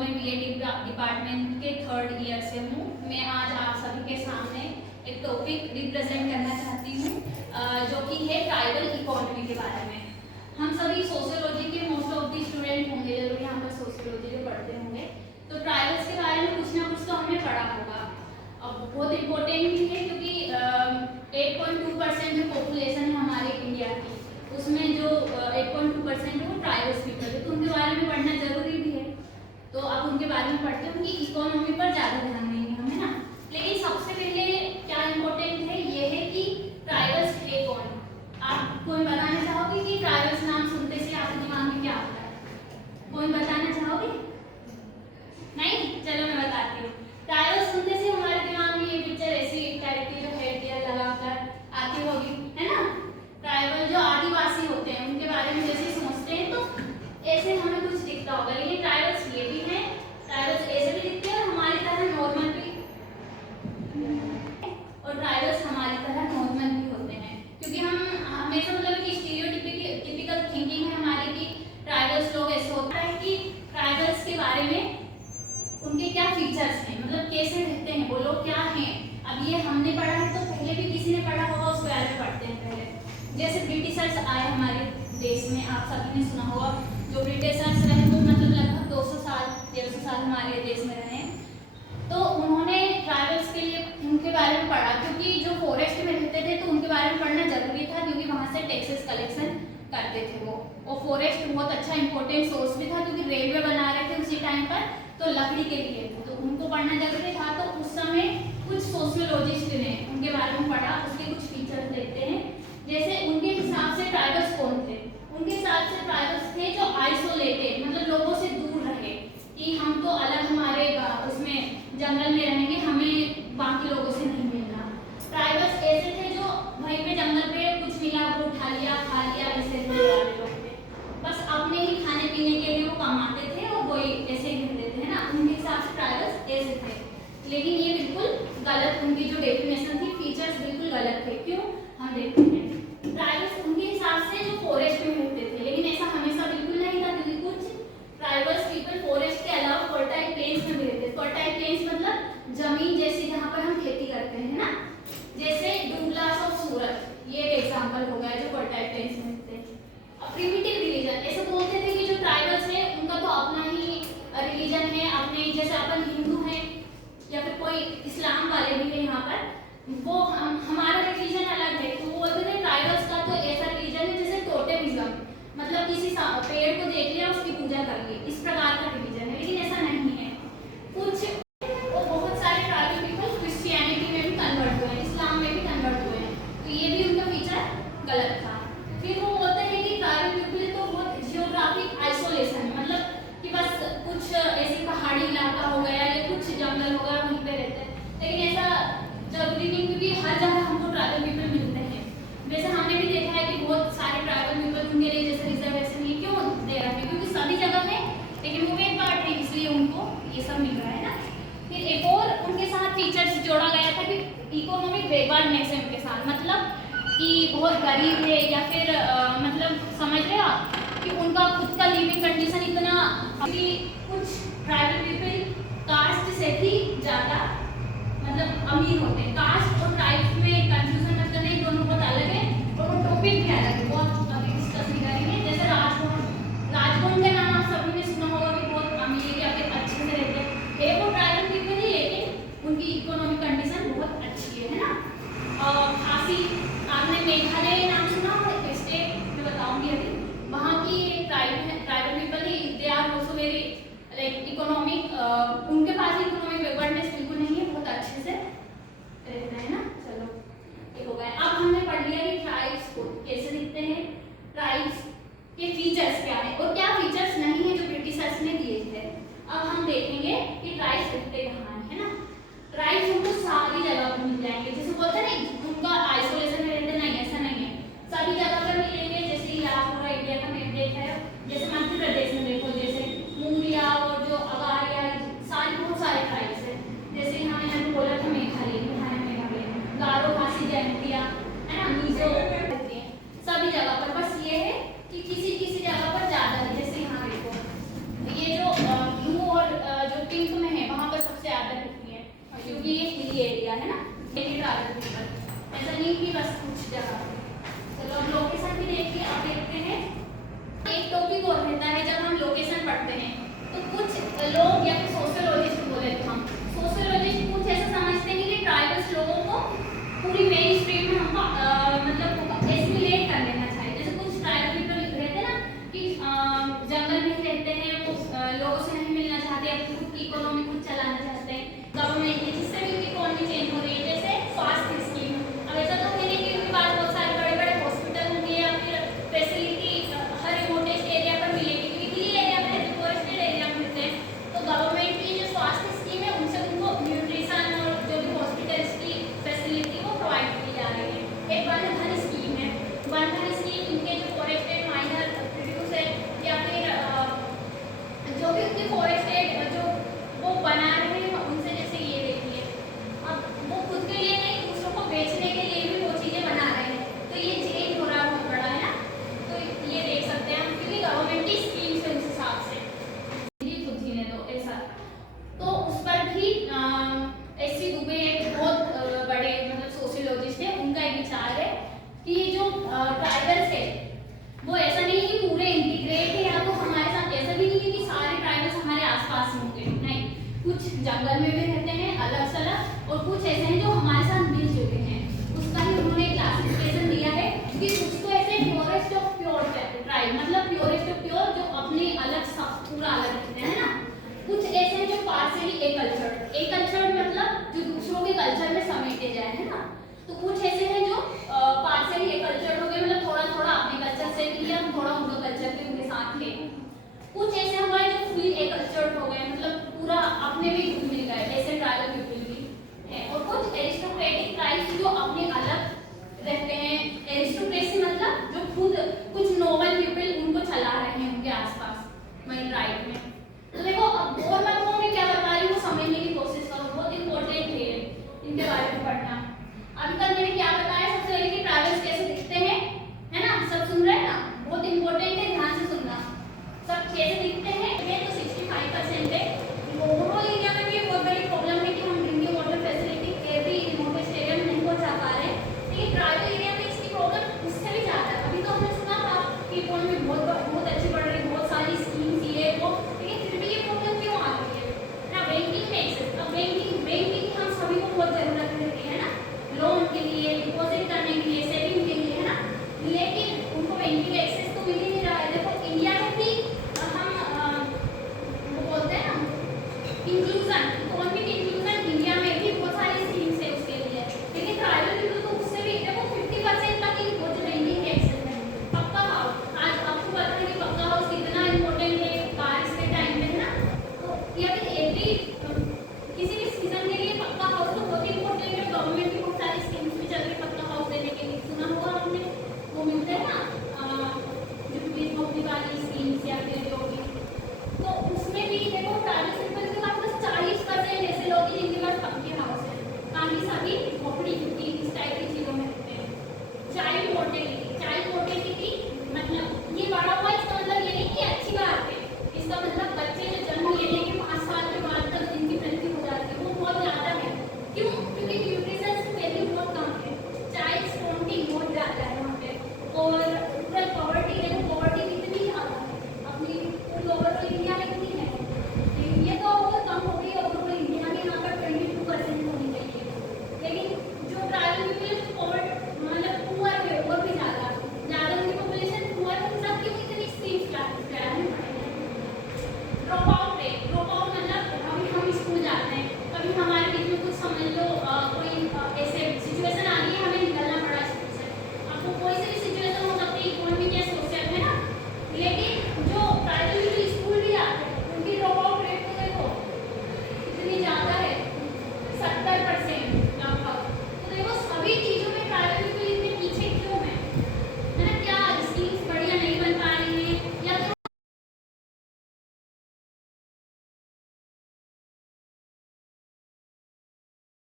मैं BEd department के 3rd year से हूँ। मैं आज आप सभी के सामने एक टॉपिक रिप्रेजेंट करना चाहती हूँ जो कि है ट्राइबल इकोनॉमी के बारे में। हम सभी सोशियोलॉजी के मोस्ट ऑफ द स्टूडेंट होंगे, जरूर यहाँ पर सोशियोलॉजी जो पढ़ते होंगे, तो ट्राइबल्स के बारे में कुछ ना कुछ तो हमने पढ़ा होगा। अब बहुत इम्पोर्टेंट भी है क्योंकि 8.2% जो पॉपुलेशन है हमारे इंडिया की, उसमें जो 8.2% है वो ट्राइबल्स पीपल है, तो उनके बारे में पढ़ना जरूरी भी है। तो अब उनके बारे में पढ़ते हैं, उनकी इकोनॉमी पर ज़्यादा ध्यान देंगे हम, है ना। लेकिन सबसे पहले क्या इम्पोर्टेंट है ये है कि ट्राइबल्स है कौन। आप कोई बताना चाहोगे कि ट्राइबल्स नाम सुनते से आपके दिमाग में क्या आता है? कोई बताना चाहोगे? नहीं, चलो मैं बताती हूँ। ट्राइबल्स सुनते से हमारे दिमाग में ये पिक्चर ऐसी टाइप की जो हेड गियर लगाकर आती होगी, है ना। ट्राइबल जो आदिवासी होते हैं उनके बारे में जैसे सोचते हैं तो ऐसे हमें कुछ दिखता होगा, लेकिन ट्राइबल्स ये भी हैं, ट्राइबल्स ऐसे भी दिखते हैं और हमारी तरह नॉर्मल भी, और ट्राइबल्स हमारी तरह नॉर्मल भी होते हैं। क्योंकि हम हमेशा मतलब कि स्टीरियोटिपिकल थिंकिंग है हमारी कि ट्राइबल्स लोग ऐसे होता है कि ट्राइबल्स के बारे में उनके क्या फीचर्स हैं, मतलब कैसे रहते हैं वो लोग, क्या हैं। अब ये हमने पढ़ा है तो पहले भी किसी ने पढ़ा होगा, उसके बारे में पढ़ते हैं पहले। जैसे ब्रिटिशर्स आए हमारे देश में, आप सभी ने सुना होगा, जो ब्रिटिशर्स रहे वो मतलब लगभग 200 साल 150 साल हमारे देश में रहे। तो उन्होंने ट्राइबल्स के लिए उनके बारे में पढ़ा, क्योंकि जो फॉरेस्ट में रहते थे तो उनके बारे में पढ़ना जरूरी था, क्योंकि वहाँ से टैक्सेस कलेक्शन करते थे वो। और फॉरेस्ट बहुत अच्छा इंपॉर्टेंट सोर्स भी था, क्योंकि रेलवे बना रहे थे उसी टाइम पर, तो लकड़ी के लिए तो उनको पढ़ना जरूरी था। तो उस समय कुछ सोशियोलॉजिस्ट ने उनके बारे में पढ़ा, उसके कुछ फीचर्स देखते हैं। जैसे उनके हिसाब से ट्राइबल्स कौन थे? उनके हिसाब से ट्राइबल्स थे जो आइसोलेटेड, मतलब लोगों से दूर रहे, कि हम तो अलग हमारे उसमें जंगल में रहेंगे, हमें बाकी लोगों से नहीं मिलना। ट्राइबल्स ऐसे थे जो वहीं पे जंगल पे कुछ मिला वो उठा लिया, खा लिया, ऐसे लोग थे। बस अपने ही खाने पीने के लिए वो कमाते थे और वही ऐसे ही रहते थे, है ना। उनके हिसाब से ट्राइबल्स ऐसे थे, लेकिन ये बिल्कुल गलत, उनकी जो डेफिनेशन थी, फीचर्स बिल्कुल गलत थे। क्यों? हम देखते हैं। ट्राइबल्स उनके हिसाब से जो फॉरेस्ट में रहते थे, लेकिन ऐसा हमेशा बिल्कुल नहीं था, क्योंकि कुछ ट्राइबल्स पीपल फॉरेस्ट के अलावा फर्टाइल प्लेन्स में भी रहते हैं। फर्टाइल प्लेन्स मतलब जमीन जैसी जहाँ पर हम खेती करते हैं ना, जैसे डुग्लास ऑफ सूरत, ये एक एग्जांपल हो गया जो फर्टाइल प्लेन्स में रहते हैं। प्रिमिटिव रिलीजन, ऐसे बोलते थे कि जो ट्राइबल्स है उनका तो अपना ही रिलीजन है, अपने जैसे अपन हिंदू हैं या फिर कोई इस्लाम वाले भी है यहाँ पर, वो हमारा रिलीजन अलग है। तो वो बोलते थे ट्राइबल्स का तो ऐसा रिलीजन है जैसे टोटेमिज्म, मतलब किसी पेड़ को देख लिया उसकी पूजा कर ली, इस प्रकार का रिलीजन है। लेकिन ऐसा नहीं है। कुछ वो बहुत सारे ट्राइबल पीपल क्रिश्चियनिटी में भी कन्वर्ट हुए हैं, इस्लाम में भी कन्वर्ट हुए हैं, तो ये भी उनका फीचर गलत था। फिर वो बोलते हैं कि ट्राइबल पीपल तो बहुत जियोग्राफिक आइसोलेशन, मतलब कि बस कुछ ऐसे पहाड़ी इलाका हो गया या कुछ जंगल हो गया वहीं पे रहते हैं। लेकिन ऐसा जरूरी नहीं, क्योंकि हर जगह हमको ट्राइबल पीपल मिलते हैं। वैसे हमने भी देखा है कि बहुत सारे ट्राइबल पीपल उनके लिए जैसे रिजर्वेशन ही क्यों दे रहे हैं, क्योंकि सभी जगह है, लेकिन वो एक पार्ट है, इसलिए उनको ये सब मिल रहा है ना। फिर एक और उनके साथ फीचर्स जोड़ा गया था कि इकोनॉमिक बैकवर्डनेस है उनके साथ, मतलब कि बहुत गरीब है, या फिर मतलब समझ रहे हो आप कि उनका खुद का लिविंग कंडीशन इतना, अभी कुछ ट्राइबल पीपल कास्ट से भी ज़्यादा मतलब अमीर होते हैं। कास्ट और ट्राइब में कंफ्यूजन मतलब नहीं, दोनों बहुत अलग है और वो टॉपिक भी अलग है, बहुत अभी डिस्कस नहीं करेंगे। जैसे राजगोंड का नाम आप सभी ने सुना होगा कि बहुत अमीर या फिर अच्छे से रहते हैं, वो ट्राइबल पीपल ही, लेकिन उनकी इकोनॉमिक कंडीशन बहुत अच्छी है ना। और खासी, आपने मेघालय नाम सुना हो, स्टेट में बताऊंगी अभी, वहाँ की ट्राइबल पीपल ही, they are also very like economic, उनके पास इकोनॉमिक बैकवर्डनेस बिल्कुल नहीं है, बहुत अच्छे से रहना है ना। चलो एक हो गया। अब हमने पढ़ लिया कि ट्राइब्स को कैसे दिखते हैं, ट्राइब्स के फीचर्स क्या है और क्या फीचर्स नहीं है जो ब्रिटिशर्स ने दिए थे। अब हम देखेंगे कि ट्राइब्स दिखते कहाँ है ना। ट्राइब्स हमको सारी जगह पर मिल जाएंगे, जैसे बोलते हैं ना उनका आइसोलेशन में रहते, नहीं ऐसा नहीं ट्राइबल पीपल, ऐसा नहीं कि बस कुछ जगह। चलो अब लोकेशन भी देखिए, आप देखते हैं एक टॉपिक और रहता है जब हम लोकेशन पढ़ते हैं तो कुछ लोग या फिर सोशियोलॉजिस्ट बोले तो हम सोशियोलॉजिस्ट कुछ ऐसा समझते हैं कि ट्राइबल्स लोगों को पूरी